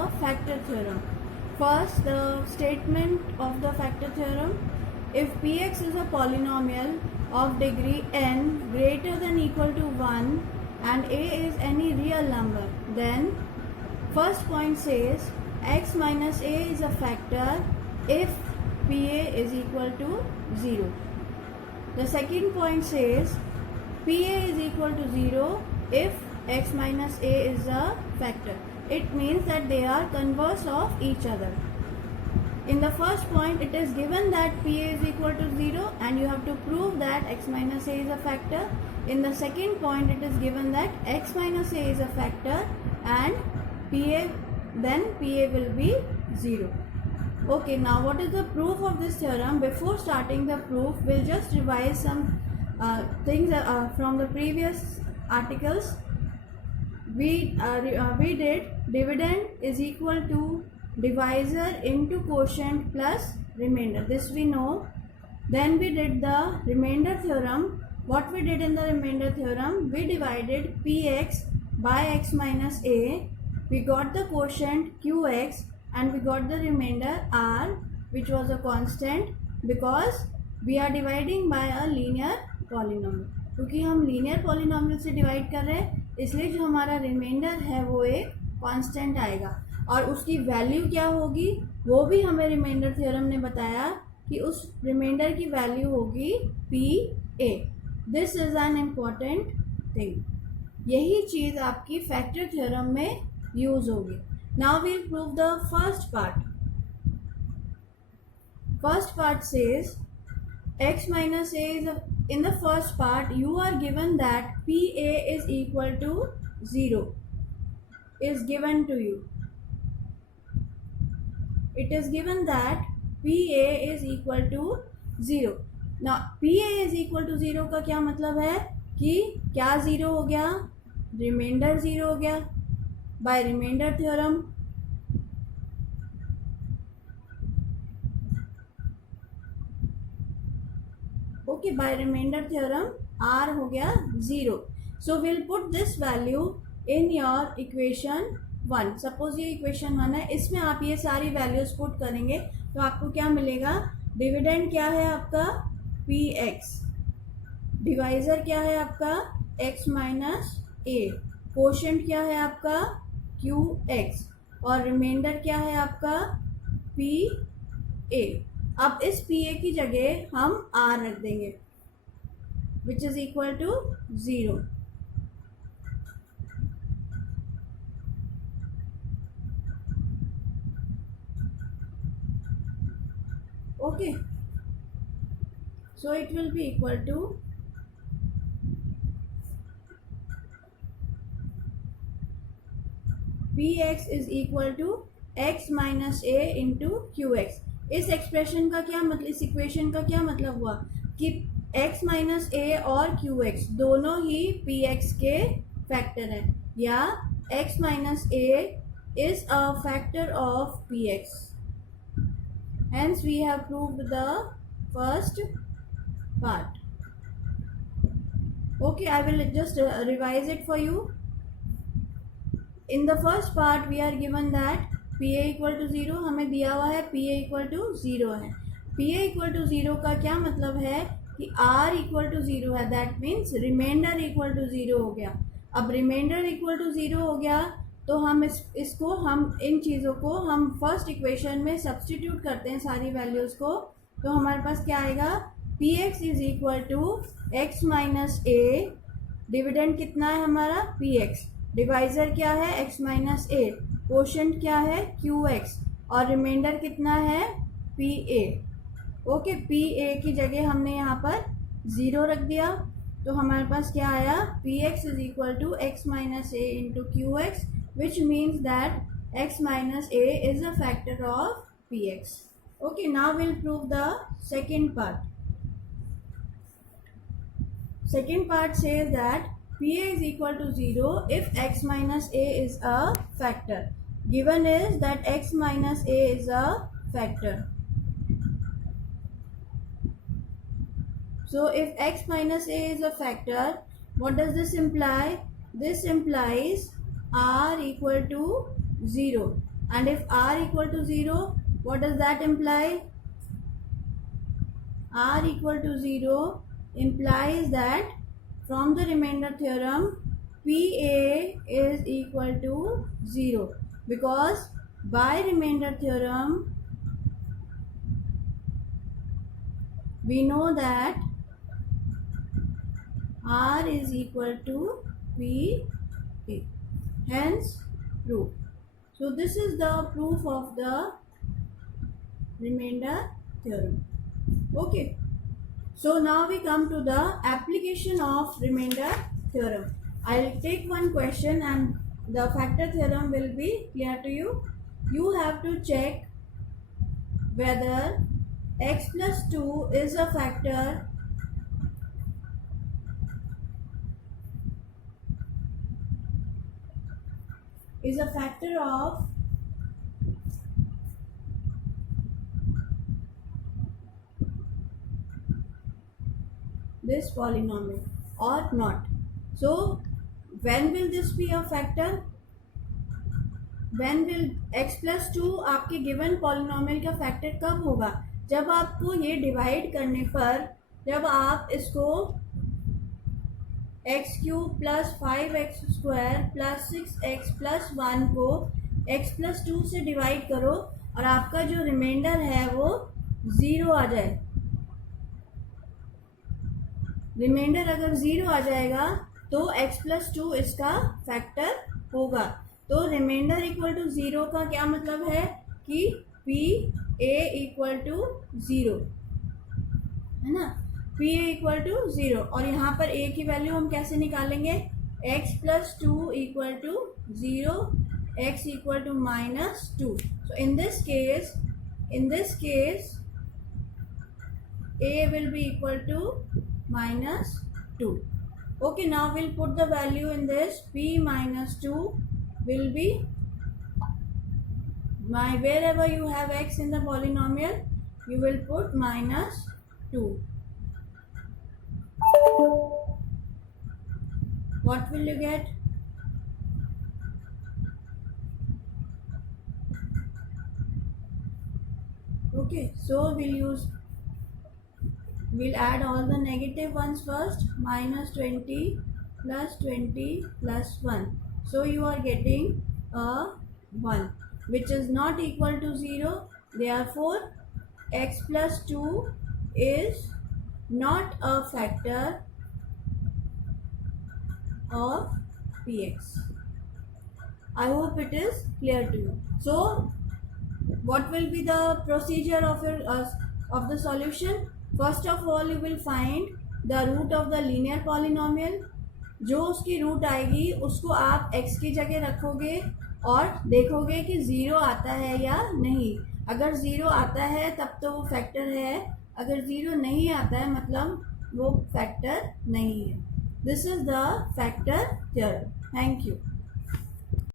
the factor theorem. First, the statement of the factor theorem. If Px is a polynomial of degree n greater than equal to 1 and a is any real number, then first point says x minus a is a factor if Pa is equal to 0. The second point says Pa is equal to 0 if x minus a is a factor. It means that they are converse of each other. In the first point, it is given that Pa is equal to 0 and you have to prove that x minus a is a factor. In the second point, it is given that x minus a is a factor and then Pa will be 0. Okay, now what is the proof of this theorem? Before starting the proof, we'll just revise some things from the previous articles. We did dividend is equal to divisor into quotient plus remainder. This we know. Then we did the remainder theorem. What we did in the remainder theorem? We divided Px by x minus a. We got the quotient Qx and we got the remainder r, which was a constant because we are dividing by a linear polynomial. क्योंकि हम linear polynomial से divide कर रहे हैं, इसलिए जो हमारा reminder है वो एक कांस्टेंट आएगा और उसकी वैल्यू क्या होगी वो भी हमें रिमाइंडर थ्योरम ने बताया कि उस रिमाइंडर की वैल्यू होगी Pa. This is an important thing. यही चीज़ आपकी फैक्टर थ्योरम में यूज होगी. Now we'll prove the first part. First part says x minus a is in the first part you are given that Pa is equal to 0 is given to you. It is given that Pa is equal to 0. Now Pa is equal to 0 का क्या मतलब है कि क्या 0 हो गया? Reminder 0 हो गया by remainder theorem. Okay, by remainder theorem r हो गया 0. So we'll put this value in your equation 1. Suppose ये equation 1 है, इसमें आप ये सारी values put करेंगे तो आपको क्या मिलेगा? डिविडेंड क्या है आपका? Px. डिवाइजर क्या है आपका? x minus a. कोशेंट क्या है आपका? Qx. और रिमाइंडर क्या है आपका? Pa. अब इस Pa की जगह हम r रख देंगे which is equal to 0. Okay, so it will be equal to Px is equal to x minus a into Qx. इस एक्सप्रेशन का क्या मतलब, इस इक्वेशन का क्या मतलब हुआ कि x माइनस ए और Qx दोनों ही Px के फैक्टर हैं या x minus a is a factor of Px. Hence we have proved the first part. Okay, I will just revise it for you. In the first part we are given that Pa equal to 0 हमें दिया हुआ है, Pa equal to 0 है. Pa equal to 0 का क्या मतलब है कि R इक्वल टू 0 है. That means remainder equal to 0 हो गया. अब रिमाइंडर इक्वल टू 0 हो गया तो हम इसको हम इन चीज़ों को हम फर्स्ट इक्वेशन में सब्सटीट्यूट करते हैं सारी वैल्यूज़ को. तो हमारे पास क्या आएगा? Px is equal to x minus a. Dividend कितना है हमारा? Px. डिवाइजर क्या है? x माइनस ए. कोशेंट क्या है? Qx. और रिमाइंडर कितना है? Pa. ओके, Pa की जगह हमने यहाँ पर 0 रख दिया तो हमारे पास क्या आया? Px is equal to x minus a into Qx which means that x minus a is a factor of Px. Okay, now will prove the second part. Second part says that Pa is equal to 0 if x minus a is a factor. Given is that x minus a is a factor. So if x minus a is a factor, what does this imply? This implies r equal to 0. And if r equal to 0, what does that imply? R equal to 0 implies that from the remainder theorem, PA is equal to 0, because by remainder theorem we know that R is equal to PA, hence proof. So this is the proof of the remainder theorem. Okay, so now we come to the application of remainder theorem. I'll take one question and the factor theorem will be clear to you. You have to check whether x plus 2 is a factor of this polynomial or not. So when will this be a factor? When will x plus 2 आपके given polynomial का factor कब होगा? जब आपको ये divide करने पर, जब आप इसको x cube plus 5x square plus 6x plus 1 को x प्लस 2 से डिवाइड करो और आपका जो रिमाइंडर है वो 0 आ जाए. रिमाइंडर अगर 0 आ जाएगा तो x प्लस 2 इसका फैक्टर होगा. तो रिमाइंडर इक्वल टू 0 का क्या मतलब है कि पी ए इक्वल टू 0, है ना. पी ए इक्वल टू 0 और यहाँ पर a की वैल्यू हम कैसे निकालेंगे? x plus 2 equal to 0, x equal to minus 2. So in this case a will be equal to minus 2. Okay, now we'll put the value in this. P minus 2 will be, wherever you have x in the polynomial, you will put minus 2. What will you get? Okay, so we'll add all the negative ones first. Minus 20 plus 20 plus 1. So you are getting a 1 which is not equal to 0. Therefore x plus 2 is not a factor of px. I hope it is clear to you. So what will be the procedure of the solution? First of all, you will find the root of the linear polynomial. जो उसकी root आएगी उसको आप x की जगह रखोगे और देखोगे कि 0 आता है या नहीं. अगर 0 आता है तब तो वो फैक्टर है, अगर 0 नहीं आता है मतलब वो फैक्टर नहीं है. This is the factor theorem. Thank you.